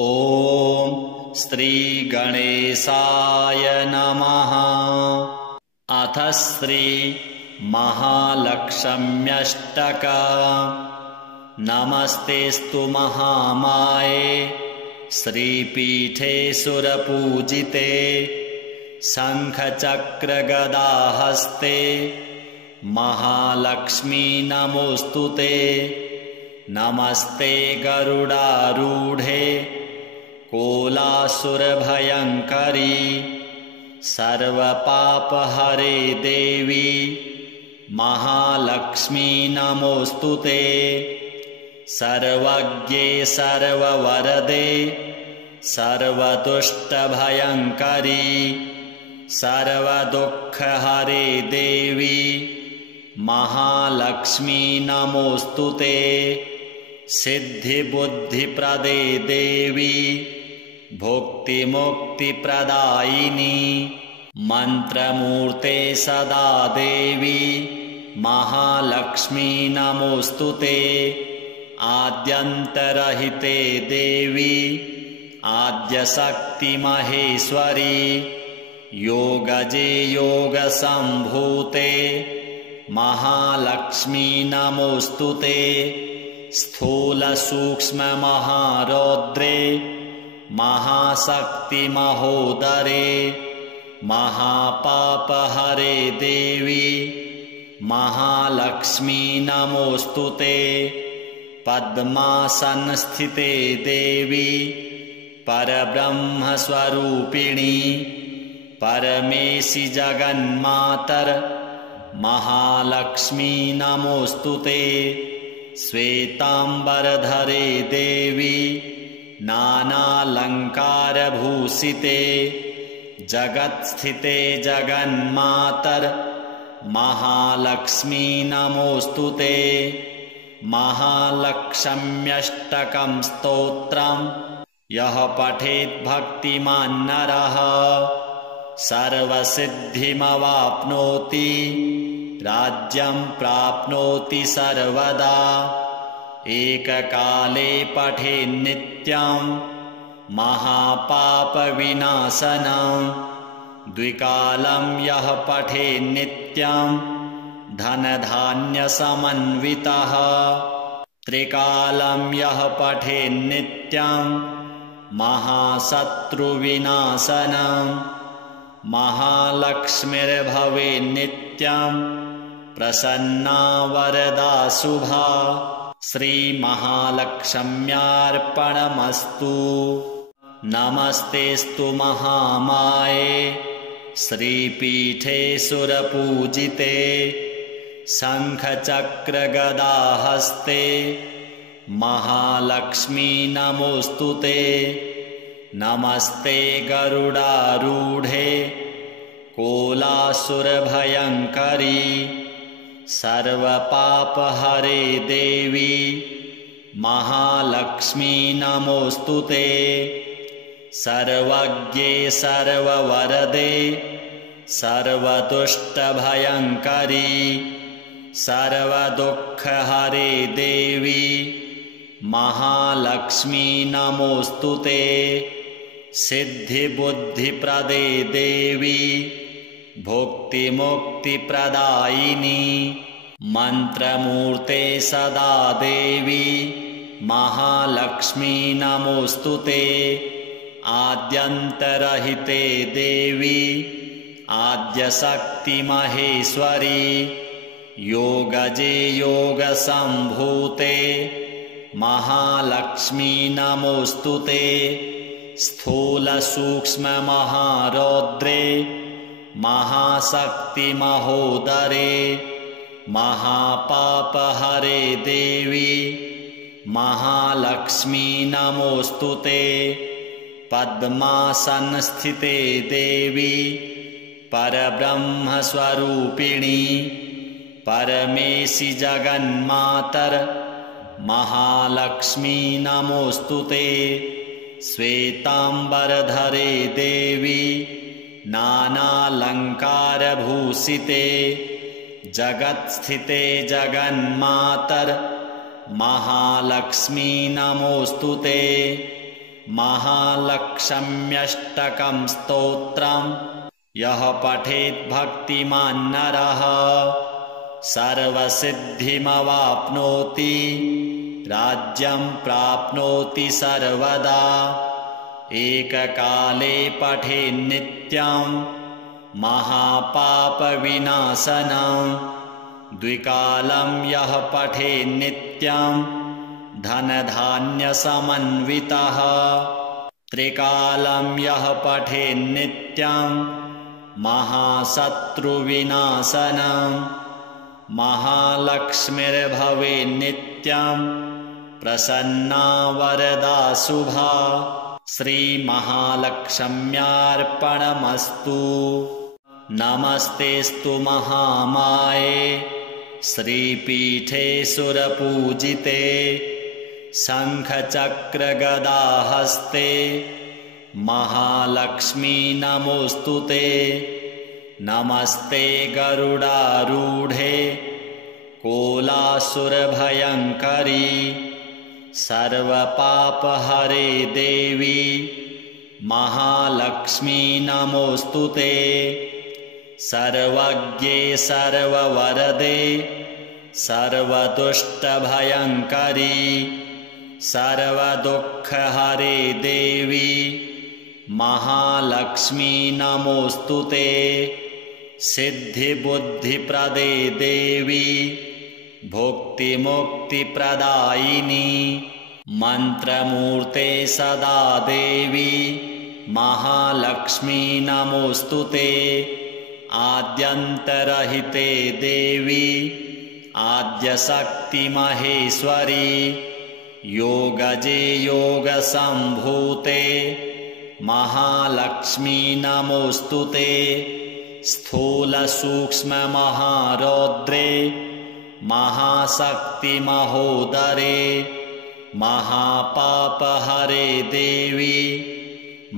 ॐ श्रीगणेशाय नमः। अथ श्री महालक्ष्म्यष्टका। नमस्तेऽस्तु महामाये श्रीपीठे सुरपूजिते शङ्खचक्रगदाहस्ते महालक्ष्मी नमोऽस्तुते। नमस्ते गरुडारूढे कोलासुरभयङ्करी सर्वपापहरे देवी महालक्ष्मी नमोऽस्तुते। सर्वज्ञे सर्ववरदे सर्वदुष्टभयङ्करी सर्वदुःखहरे देवी महालक्ष्मी नमोऽस्तुते। सिद्धिबुद्धिप्रदे देवी भुक्तिमुक्तिप्रदायिनी मन्त्रमूर्ते सदा देवी महालक्ष्मी नमोऽस्तुते। आद्यन्तरहिते देवी आद्यशक्तिमहेश्वरी योगजे योगसम्भूते महालक्ष्मी नमोऽस्तुते। स्थूलसूक्ष्ममहारौद्रे महाशक्तिमहोदरे महापापहरे देवी महालक्ष्मी नमोऽस्तुते। पद्मासनस्थिते देवी परब्रह्मस्वरूपिणी परमेशि जगन्मातर महालक्ष्मी नमोऽस्तुते। श्वेताम्बरधरे देवी नानालङ्कारभूषिते जगत्स्थिते जगन्मातर महालक्ष्मी नमोऽस्तुते। महालक्ष्म्यष्टकं स्तोत्रं यः पठेत् भक्तिमान् नरः सर्वसिद्धिमवाप्नोति राज्यं प्राप्नोति सर्वदा। एककाले पठेन्नित्यं महापापविनाशनं द्विकालं यः पठेन्नित्यं धनधान्यसमन्वितः त्रिकालं यः पठेन्नित्यं महाशत्रुविनाशनं महालक्ष्मीर्भवेन्नित्यं प्रसन्ना वरदा शुभा। श्रीमहालक्ष्म्यार्पणमस्तु। नमस्तेऽस्तु महामाये श्रीपीठे सुरपूजिते शङ्खचक्रगदाहस्ते महालक्ष्मी नमोऽस्तुते। नमस्ते गरुडारूढे कोलासुरभयङ्करी सर्वपापहरे देवी महालक्ष्मी नमोऽस्तुते। सर्वज्ञे सर्ववरदे सर्वदुष्टभयङ्करी सर्वदुःखहरे देवी महालक्ष्मी नमोऽस्तुते। सिद्धिबुद्धिप्रदे देवी भुक्तिमुक्तिप्रदायिनी मन्त्रमूर्ते सदा देवी महालक्ष्मी नमोऽस्तुते। आद्यन्तरहिते देवी आद्यशक्तिमहेश्वरी योगजे योगसम्भूते महालक्ष्मी नमोऽस्तुते। स्थूलसूक्ष्ममहारौद्रे महाशक्तिमहोदरे महापापहरे देवी महालक्ष्मी नमोऽस्तुते। पद्मासनस्थिते देवी परब्रह्मस्वरूपिणी परमेशि जगन्मातर महालक्ष्मी नमोऽस्तुते। श्वेताम्बरधरे देवी नानालङ्कारभूषिते जगत्स्थिते जगन्मातर महालक्ष्मी नमोऽस्तुते। महालक्ष्म्यष्टकं स्तोत्रम् यः पठेत् भक्तिमान् नरः सर्वसिद्धिमवाप्नोति राज्यं प्राप्नोति सर्वदा। एककाले पठेन्नित्यं महापापविनाशनं द्विकालं यः पठेन्नित्यं धनधान्यसमन्वितः त्रिकालं यः पठेन्नित्यं महाशत्रुविनाशनं महालक्ष्मीर्भवेन्नित्यं प्रसन्ना वरदा शुभा। श्रीमहालक्ष्म्यार्पणमस्तु। नमस्तेस्तु महामाये श्रीपीठे सुरपूजिते शङ्खचक्रगदाहस्ते महालक्ष्मी नमोऽस्तुते। नमस्ते गरुडारूढे कोलासुरभयङ्करी सर्वपापहरे देवी महालक्ष्मी नमोऽस्तुते। सर्वज्ञे सर्ववरदे सर्वदुष्टभयङ्करी सर्वदुःखहरे देवी महालक्ष्मी नमोऽस्तुते। सिद्धिबुद्धिप्रदे देवी भुक्तिमुक्तिप्रदायिनी मन्त्रमूर्ते सदा देवी महालक्ष्मी नमोऽस्तुते। आद्यन्तरहिते देवी आद्यशक्तिमहेश्वरी योगजे योगसम्भूते महालक्ष्मी नमोऽस्तुते। स्थूलसूक्ष्ममहारौद्रे महाशक्तिमहोदरे महापापहरे देवी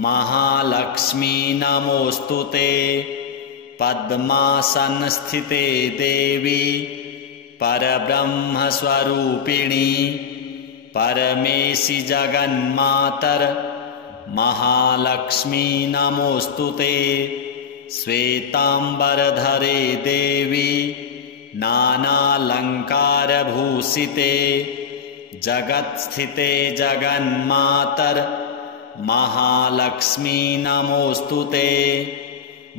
महालक्ष्मी नमोऽस्तुते। पद्मासनस्थिते देवी परब्रह्मस्वरूपिणी परमेशि जगन्मातर महालक्ष्मी नमोऽस्तुते। श्वेताम्बरधरे देवी नानालङ्कारभूषिते जगत्स्थिते जगन्मातर महालक्ष्मी नमोऽस्तुते।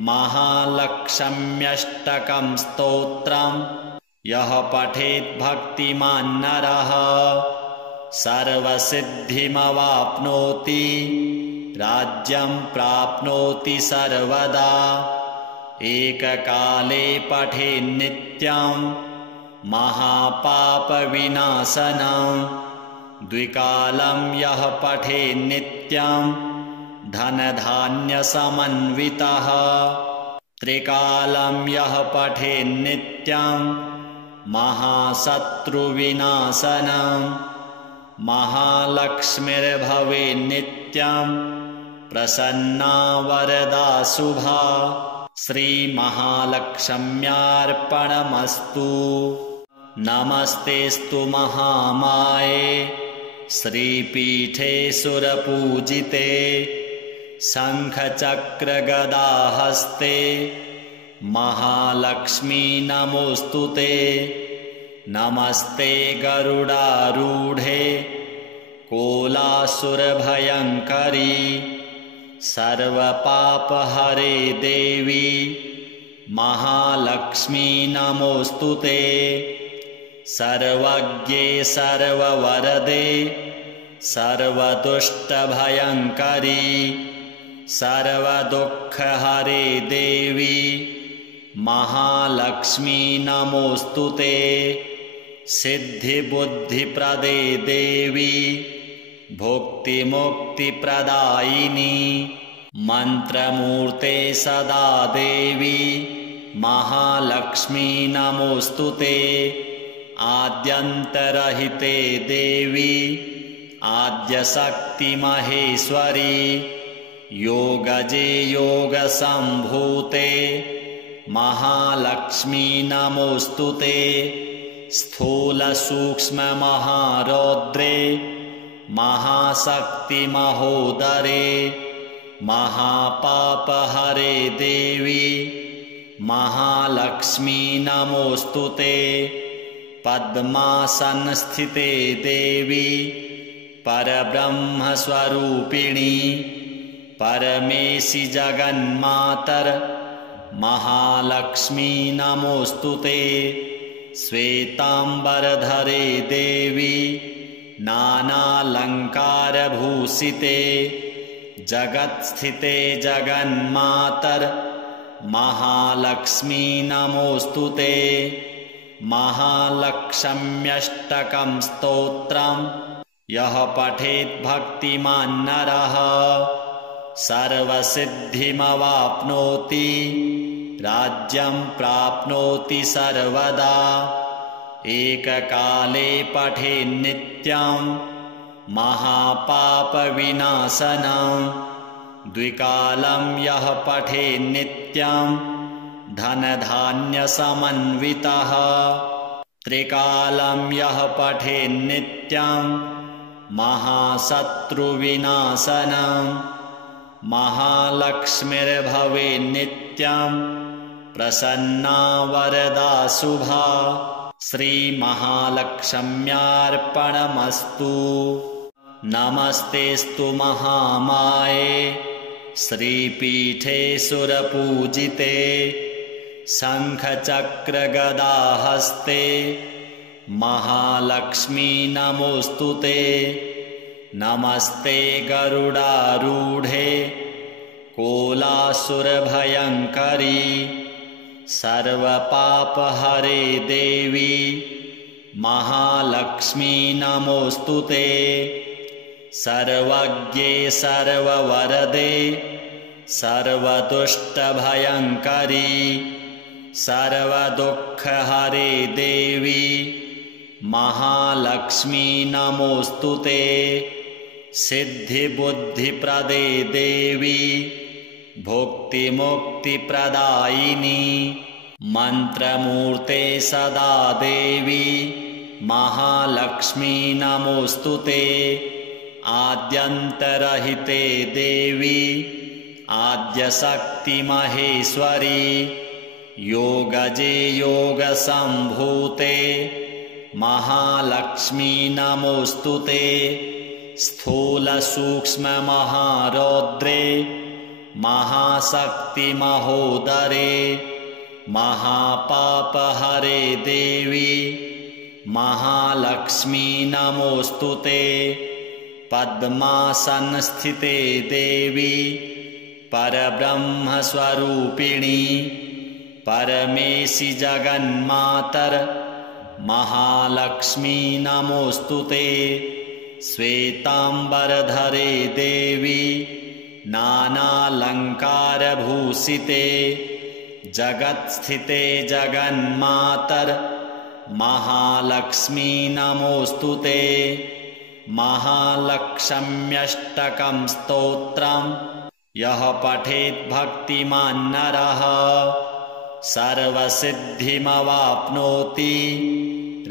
महालक्ष्म्यष्टकं स्तोत्रं यः पठेत् भक्तिमान् नरः सर्वसिद्धिमवाप्नोति राज्यं प्राप्नोति सर्वदा। एककाले पठेन्नित्यं महापापविनाशनं द्विकालं यः पठेन्नित्यं धनधान्यसमन्वितः त्रिकालं यः पठेन्नित्यं महाशत्रुविनाशनं महालक्ष्मीर्भवेन्नित्यं प्रसन्ना वरदा शुभा। श्रीमहालक्ष्म्यार्पणमस्तु। नमस्तेस्तु महामाये श्रीपीठे सुरपूजिते शङ्खचक्रगदाहस्ते महालक्ष्मी नमोऽस्तुते। नमस्ते गरुडारूढे कोलासुरभयङ्करी सर्वपापहरे देवी महालक्ष्मी नमोऽस्तुते। सर्वज्ञे सर्ववरदे सर्वदुष्टभयङ्करी सर्वदुःखहरे देवी महालक्ष्मी नमोऽस्तुते। सिद्धिबुद्धिप्रदे देवी भुक्तिमुक्तिप्रदायिनी मन्त्रमूर्ते सदा देवी महालक्ष्मी नमोऽस्तुते। आद्यन्तरहिते देवी आद्यशक्तिमहेश्वरी योगजे योगसम्भूते महालक्ष्मी नमोऽस्तुते। स्थूलसूक्ष्ममहारौद्रे महाशक्तिमहोदरे महापापहरे देवी महालक्ष्मी नमोऽस्तुते पद्मासनस्थिते देवी परब्रह्मस्वरूपिणी परमेशि जगन्मातर महालक्ष्मी नमोऽस्तुते श्वेताम्बरधरे देवी नानालङ्कारभूषिते जगत्स्थिते जगन्मातर महालक्ष्मी नमोऽस्तुते महालक्ष्म्यष्टकं स्तोत्रम् यः पठेत् भक्तिमान् नरः सर्वसिद्धिमवाप्नोति राज्यं प्राप्नोति सर्वदा एककाले पठेन्नित्यं महापापविनाशनं द्विकालं यः पठेन्नित्यं धनधान्यसमन्वितः त्रिकालं यः पठेन्नित्यं महाशत्रुविनाशनं महालक्ष्मीर्भवेन्नित्यं प्रसन्ना वरदा शुभा श्रीमहालक्ष्म्यार्पणमस्तु। नमस्तेस्तु महामाये श्रीपीठे सुरपूजिते शङ्खचक्रगदाहस्ते महालक्ष्मी नमोऽस्तुते नमस्ते गरुडारूढे कोलासुरभयङ्करी सर्वपापहरे देवी महालक्ष्मी नमोऽस्तुते सर्वज्ञे सर्ववरदे सर्वदुष्टभयङ्करी सर्वदुःखहरे देवी महालक्ष्मी नमोऽस्तुते सिद्धिबुद्धिप्रदे देवी भुक्तिमुक्तिप्रदायिनी मन्त्रमूर्ते सदा देवी महालक्ष्मी नमोऽस्तुते आद्यन्तरहिते देवी आद्यशक्तिमहेश्वरी योगजे योगसम्भूते महालक्ष्मी नमोऽस्तुते स्थूलसूक्ष्ममहारौद्रे महाशक्तिमहोदरे महापापहरे देवी महालक्ष्मी नमोऽस्तुते पद्मासनस्थिते देवी परब्रह्मस्वरूपिणी परमेशि जगन्मातर महालक्ष्मी नमोऽस्तुते श्वेताम्बरधरे देवी नानालङ्कारभूषिते जगत्स्थिते जगन्मातर महालक्ष्मी नमोऽस्तुते महालक्ष्म्यष्टकं स्तोत्रम् यः पठेत् भक्तिमान् नरः सर्वसिद्धिमवाप्नोति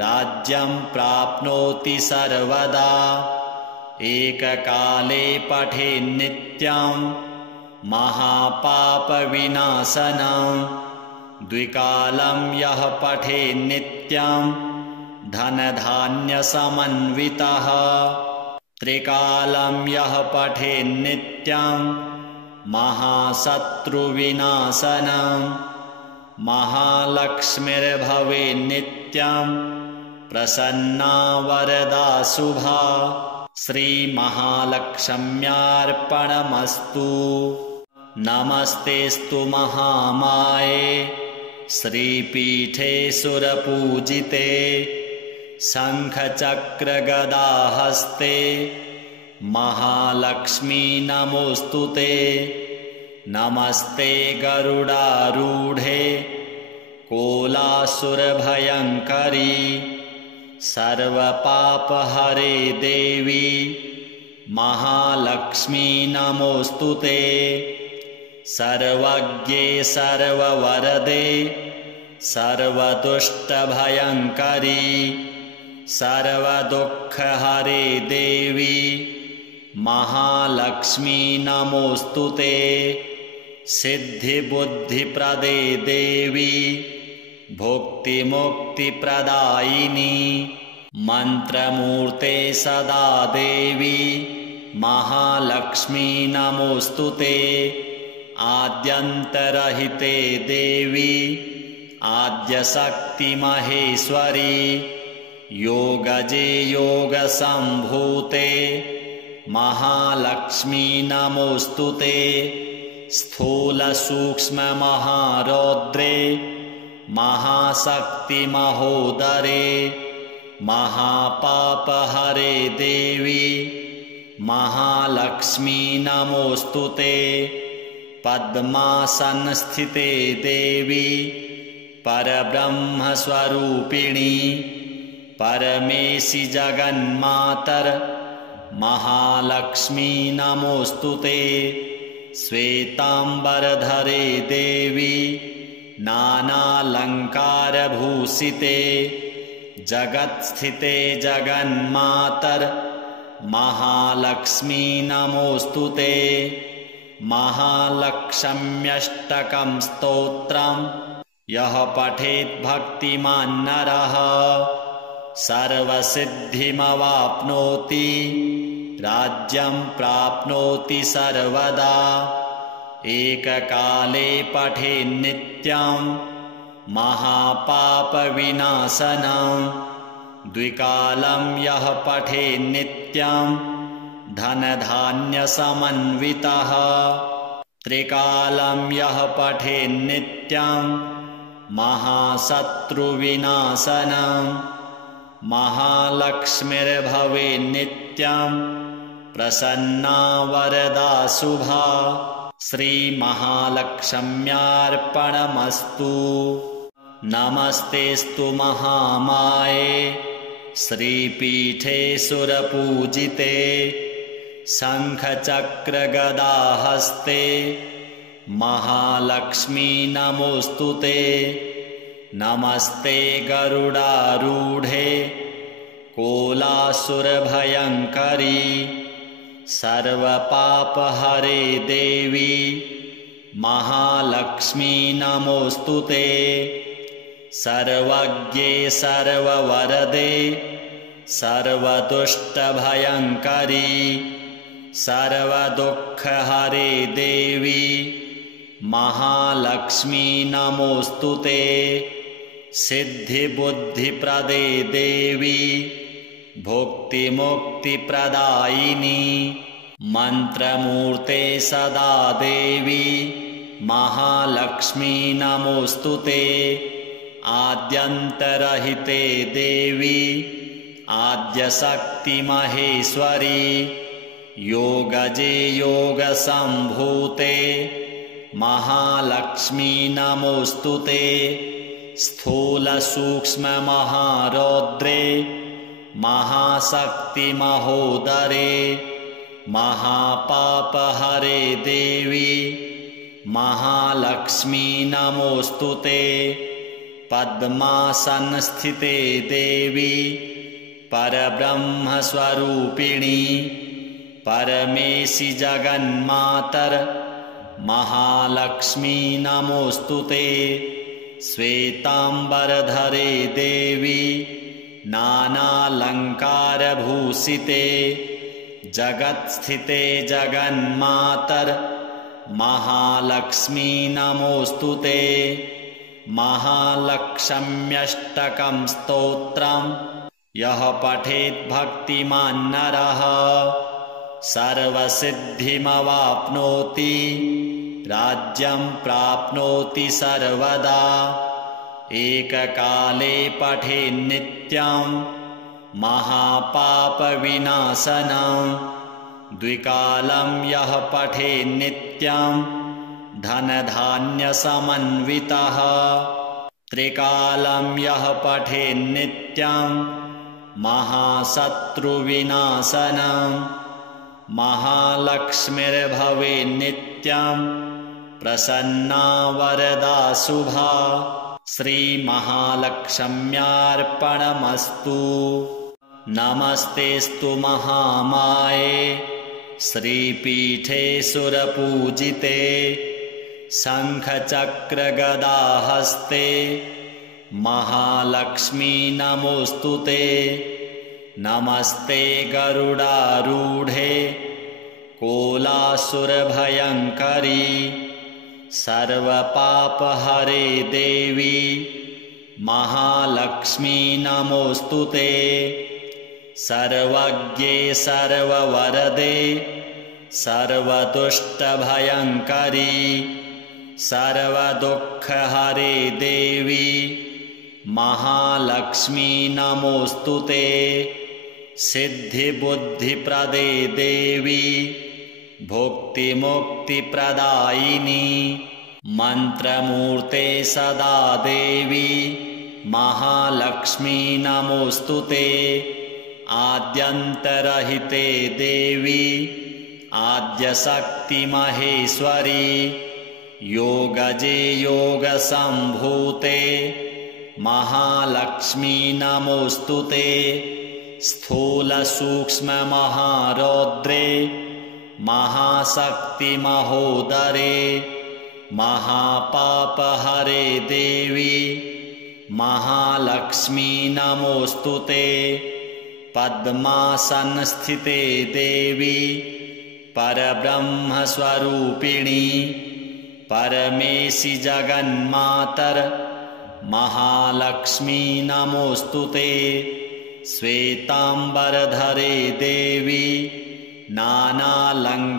राज्यं प्राप्नोति सर्वदा एककाले पठेन्नित्यं महापापविनाशनं द्विकालं यः पठेन्नित्यं धनधान्यसमन्वितः त्रिकालं यः पठेन्नित्यं महाशत्रुविनाशनं महालक्ष्मीर्भवेन्नित्यं प्रसन्ना वरदा शुभा श्रीमहालक्ष्म्यार्पणमस्तु। नमस्तेस्तु महामाये श्रीपीठे सुरपूजिते शङ्खचक्रगदाहस्ते महालक्ष्मी नमोऽस्तुते नमस्ते गरुडारूढे कोलासुरभयङ्करी सर्वपापहरे देवी महालक्ष्मी नमोऽस्तुते सर्वज्ञे सर्ववरदे सर्वदुष्टभयङ्करी सर्वदुःखहरे देवी महालक्ष्मी नमोऽस्तुते सिद्धिबुद्धिप्रदे देवी भुक्तिमुक्तिप्रदायिनी मन्त्रमूर्ते सदा देवी महालक्ष्मी नमोऽस्तुते आद्यन्तरहिते देवी आद्यशक्तिमहेश्वरी योगजे योगसम्भूते महालक्ष्मी नमोऽस्तुते स्थूलसूक्ष्ममहारौद्रे महाशक्तिमहोदरे महापापहरे देवी महालक्ष्मी नमोऽस्तुते पद्मासनस्थिते देवी परब्रह्मस्वरूपिणी परमेशि जगन्मातर महालक्ष्मी नमोऽस्तुते श्वेताम्बरधरे देवी नानालङ्कारभूषिते जगत्स्थिते जगन्मातर महालक्ष्मी नमोऽस्तुते महालक्ष्म्यष्टकं स्तोत्रं यः पठेत् भक्तिमान् नरः सर्वसिद्धिमवाप्नोति राज्यं प्राप्नोति सर्वदा एककाले पठेन्नित्यं महापापविनाशनं द्विकालं यः पठेन्नित्यं धनधान्यसमन्वितः त्रिकालं यः पठेन्नित्यं महाशत्रुविनाशनं महालक्ष्मीर्भवेन्नित्यं प्रसन्ना वरदा शुभा श्रीमहालक्ष्म्यार्पणमस्तु। नमस्तेस्तु महामाये श्रीपीठे सुरपूजिते शङ्खचक्रगदाहस्ते महालक्ष्मी नमोऽस्तुते नमस्ते गरुडारूढे कोलासुरभयङ्करी सर्वपापहरे देवी महालक्ष्मी नमोऽस्तुते सर्वज्ञे सर्ववरदे सर्वदुष्टभयङ्करी सर्वदुःखहरे देवी महालक्ष्मी नमोऽस्तुते सिद्धिबुद्धिप्रदे देवी भुक्तिमुक्तिप्रदायिनी मन्त्रमूर्ते सदा देवी महालक्ष्मी नमोऽस्तुते आद्यन्तरहिते देवी आद्यशक्तिमहेश्वरी योगजे योगसम्भूते महालक्ष्मी नमोऽस्तुते स्थूलसूक्ष्ममहारौद्रे महाशक्तिमहोदरे महापापहरे देवी महालक्ष्मी नमोऽस्तुते पद्मासनस्थिते देवी परब्रह्मस्वरूपिणी परमेशि जगन्मातर महालक्ष्मी नमोऽस्तुते श्वेताम्बरधरे देवी नानालङ्कारभूषिते जगत्स्थिते जगन्मातर महालक्ष्मी नमोऽस्तुते महालक्ष्म्यष्टकं स्तोत्रं यः पठेत् भक्तिमान् नरः सर्वसिद्धिमवाप्नोति राज्यं प्राप्नोति सर्वदा एककाले पठेन्नित्यं महापापविनाशनं द्विकालं यः पठेन्नित्यं धनधान्यसमन्वितः त्रिकालं यः पठेन्नित्यं महाशत्रुविनाशनं महालक्ष्मीर्भवेन्नित्यं प्रसन्ना वरदा शुभा श्रीमहालक्ष्म्यार्पणमस्तु। नमस्तेऽस्तु महामाये श्रीपीठे सुरपूजिते शङ्खचक्रगदाहस्ते महालक्ष्मी नमोऽस्तुते। नमस्ते गरुडारूढे कोलासुरभयङ्करी सर्वपापहरे देवी महालक्ष्मी नमोऽस्तुते। सर्वज्ञे सर्ववरदे सर्वदुष्टभयङ्करी सर्वदुःखहरे देवी महालक्ष्मी नमोऽस्तुते। सिद्धिबुद्धिप्रदे देवी भुक्तिमुक्तिप्रदायिनी मन्त्रमूर्ते सदा देवी महालक्ष्मी नमोऽस्तुते। आद्यन्तरहिते देवी आद्यशक्तिमहेश्वरी योगजे योगसम्भूते महालक्ष्मी नमोऽस्तुते। स्थूलसूक्ष्ममहारौद्रे महाशक्तिमहोदरे महापापहरे देवी महालक्ष्मी नमोऽस्तुते। पद्मासनस्थिते देवी परब्रह्मस्वरूपिणी परमेशि जगन्मातर महालक्ष्मी नमोऽस्तुते। श्वेताम्बरधरे देवी नानालङ्कारभूषिते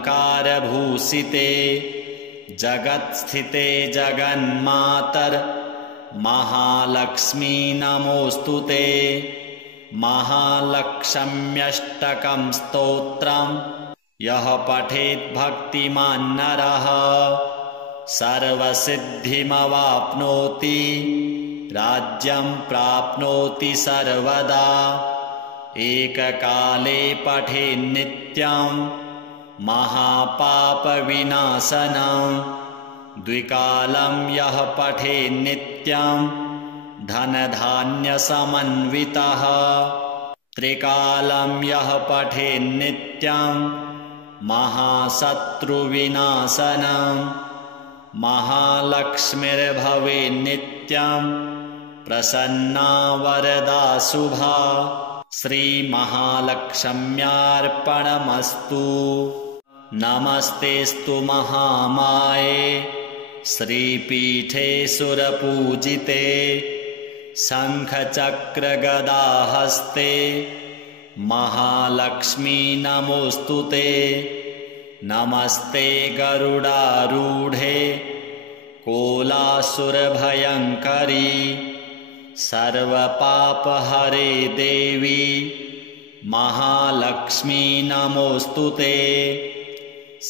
जगत्स्थिते जगन्मातर महालक्ष्मी नमोऽस्तुते। महालक्ष्म्यष्टकं स्तोत्रं यः पठेत् भक्तिमान् नरः सर्वसिद्धिमवाप्नोति राज्यं प्राप्नोति सर्वदा। एककाले पठेन्नित्यं महापापविनाशनं द्विकालं यः पठेन्नित्यं धनधान्यसमन्वितः त्रिकालं यः पठेन्नित्यं महाशत्रुविनाशनं महालक्ष्मीर्भवेन्नित्यं प्रसन्ना वरदा शुभा। श्रीमहालक्ष्म्यार्पणमस्तु। नमस्तेऽस्तु महामाये श्रीपीठे सुरपूजिते शङ्खचक्रगदाहस्ते महालक्ष्मी नमोऽस्तुते। नमस्ते गरुडारूढे कोलासुरभयङ्करी सर्वपापहरे देवी महालक्ष्मी नमोऽस्तुते।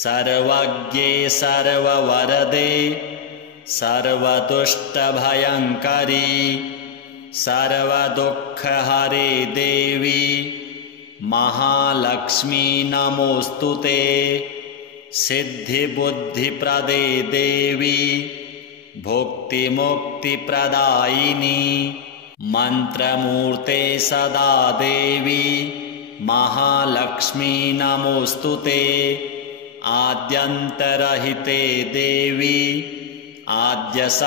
सर्वज्ञे सर्ववरदे सर्वदुष्टभयङ्करी सर्वदुःखहरे देवी महालक्ष्मी नमोऽस्तुते। सिद्धिबुद्धिप्रदे देवी भुक्तिमुक्तिप्रदायिनी मन्त्रमूर्ते सदा देवी महालक्ष्मी नमोऽस्तुते। आद्यन्तरहिते देवी आद्यशक्तिमहेश्वरी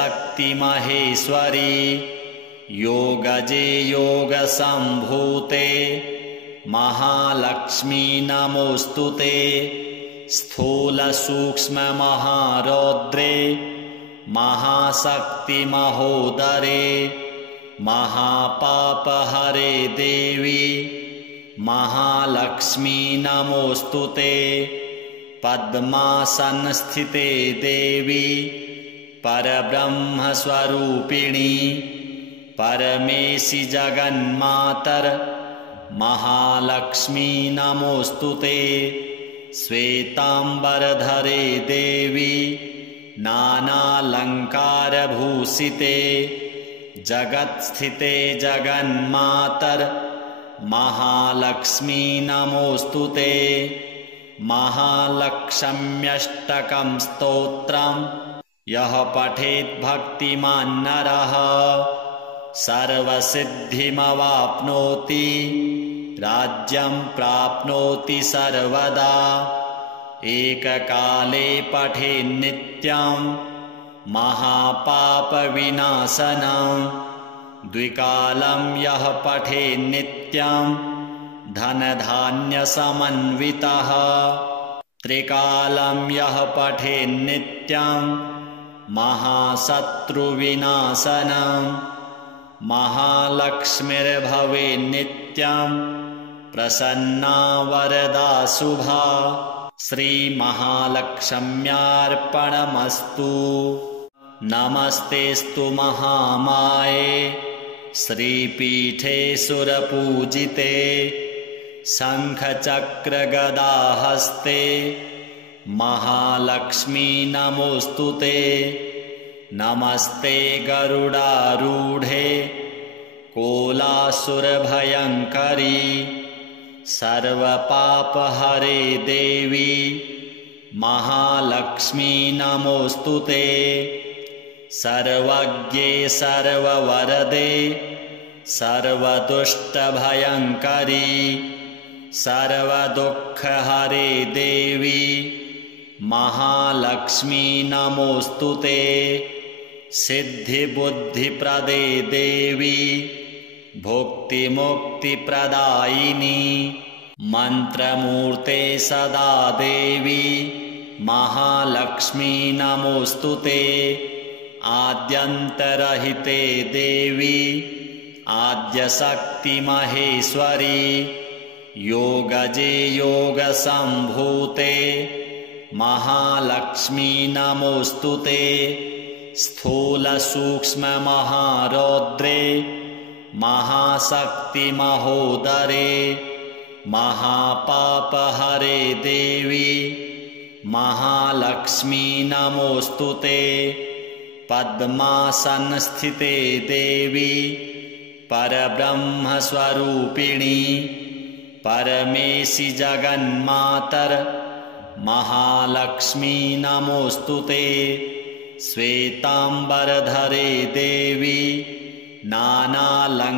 योगजे योगसम्भूते महालक्ष्मी नमोऽस्तुते। स्थूलसूक्ष्ममहारौद्रे महाशक्तिमहोदरे महापापहरे देवी महालक्ष्मी नमोऽस्तुते। पद्मासनस्थिते देवी परब्रह्मस्वरूपिणी परमेशि जगन्मातर महालक्ष्मी नमोऽस्तुते। श्वेताम्बरधरे देवी नानालङ्कारभूषिते जगत्स्थिते जगन्मातर महालक्ष्मी नमोऽस्तुते। महालक्ष्म्यष्टकं स्तोत्रं यः पठेत् भक्तिमान् नरः सर्वसिद्धिमवाप्नोति राज्यं प्राप्नोति सर्वदा एककाले पठेन्नित्यं महापापविनाशनं द्विकालं यः पठेन्नित्यं धनधान्यसमन्वितः त्रिकालं यः पठेन्नित्यं महाशत्रुविनाशनं महालक्ष्मीर्भवेन्नित्यं प्रसन्ना वरदा शुभा श्रीमहालक्ष्म्यार्पणमस्तु। नमस्तेस्तु महामाये श्रीपीठे सुरपूजिते शङ्खचक्रगदाहस्ते महालक्ष्मी नमोऽस्तुते। नमस्ते गरुडारूढे कोलासुरभयङ्करी सर्वपापहरे देवी महालक्ष्मी नमोऽस्तुते। सर्वज्ञे सर्ववरदे सर्वदुष्टभयङ्करी सर्वदुःखहरे देवी महालक्ष्मी नमोऽस्तुते। सिद्धिबुद्धिप्रदे देवी भुक्तिमुक्तिप्रदायिनी मन्त्रमूर्ते सदा देवी महालक्ष्मी नमोऽस्तुते। आद्यन्तरहिते देवी आद्यशक्तिमहेश्वरी योगजे योगसम्भूते महालक्ष्मी नमोऽस्तुते। स्थूलसूक्ष्ममहारौद्रे महाशक्तिमहोदरे महापापहरे देवी महालक्ष्मी नमोऽस्तुते। पद्मासनस्थिते देवी परब्रह्मस्वरूपिणी परमेशि जगन्मातर महालक्ष्मी नमोऽस्तुते। श्वेताम्बरधरे देवी नानालङ्कारभूषिते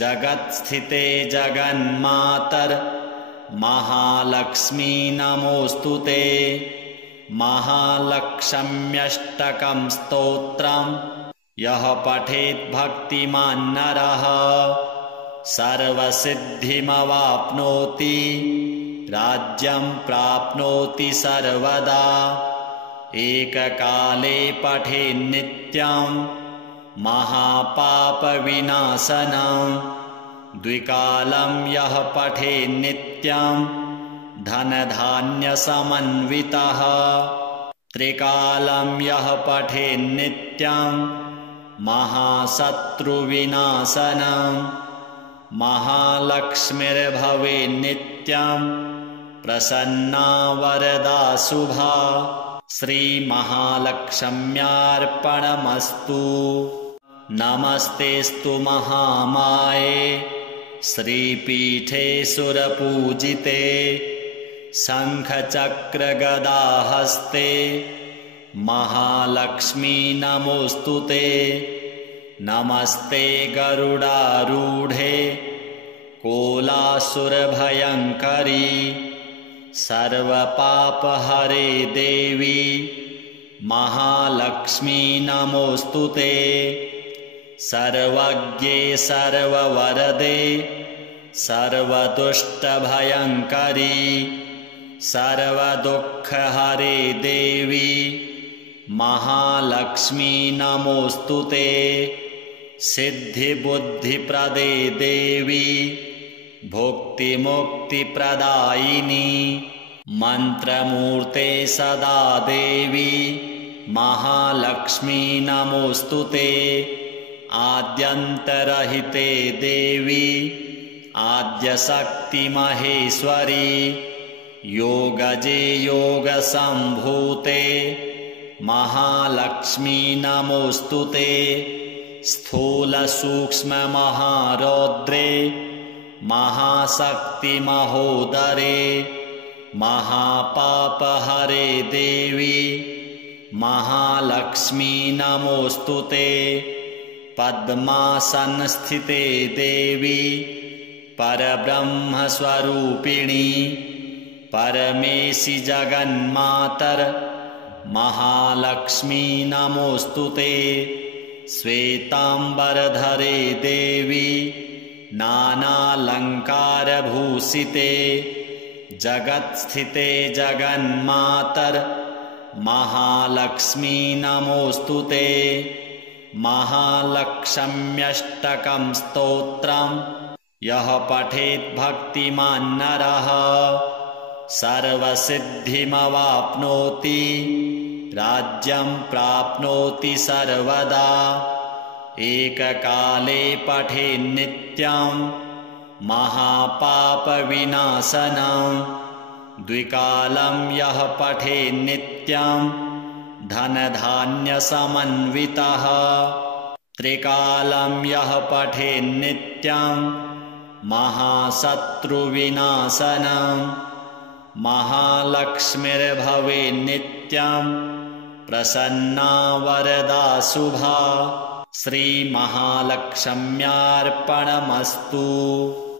जगत्स्थिते जगन्मातर महालक्ष्मी नमोऽस्तुते। महालक्ष्म्यष्टकं स्तोत्रं यः पठेत् भक्तिमान् नरः सर्वसिद्धिमवाप्नोति राज्यं प्राप्नोति सर्वदा एककाले पठेन्नित्यं महापापविनाशनं द्विकालं यः पठेन्नित्यं धनधान्यसमन्वितः त्रिकालं यः पठेन्नित्यं महाशत्रुविनाशनं महालक्ष्मीर्भवेन्नित्यं प्रसन्ना वरदा शुभा श्रीमहालक्ष्म्यार्पणमस्तु। नमस्तेस्तु महामाये श्रीपीठे सुरपूजिते शङ्खचक्रगदाहस्ते महालक्ष्मी नमोऽस्तुते। नमस्ते गरुडारूढे कोलासुरभयङ्करी सर्वपापहरे देवी महालक्ष्मी नमोऽस्तुते। सर्वज्ञे सर्ववरदे सर्वदुष्टभयङ्करी सर्वदुःखहरे देवी महालक्ष्मी नमोऽस्तुते। सिद्धिबुद्धिप्रदे देवी भुक्तिमुक्तिप्रदायिनी मन्त्रमूर्ते सदा देवी महालक्ष्मी नमोऽस्तुते। आद्यन्तरहिते देवी आद्यशक्तिमहेश्वरी योगजे योगसम्भूते महालक्ष्मी नमोऽस्तुते। स्थूलसूक्ष्ममहारौद्रे महाशक्तिमहोदरे महापापहरे देवी महालक्ष्मी नमोऽस्तुते। पद्मासनस्थिते देवी परब्रह्मस्वरूपिणी परमेशि जगन्मातर महालक्ष्मी नमोऽस्तुते। श्वेताम्बरधरे देवी नानालङ्कारभूषिते जगत्स्थिते जगन्मातर महालक्ष्मी नमोऽस्तुते। महालक्ष्म्यष्टकं स्तोत्रं यः पठेत् भक्तिमान् नरः सर्वसिद्धिमवाप्नोति राज्यं प्राप्नोति सर्वदा। एककाले पठेन्नित्यं महापापविनाशनं द्विकालं यः पठेन्नित्यं धनधान्यसमन्वितः त्रिकालं यः पठेन्नित्यं महाशत्रुविनाशनं महालक्ष्मीर्भवेन्नित्यं प्रसन्ना वरदा शुभा। श्रीमहालक्ष्म्यार्पणमस्तु।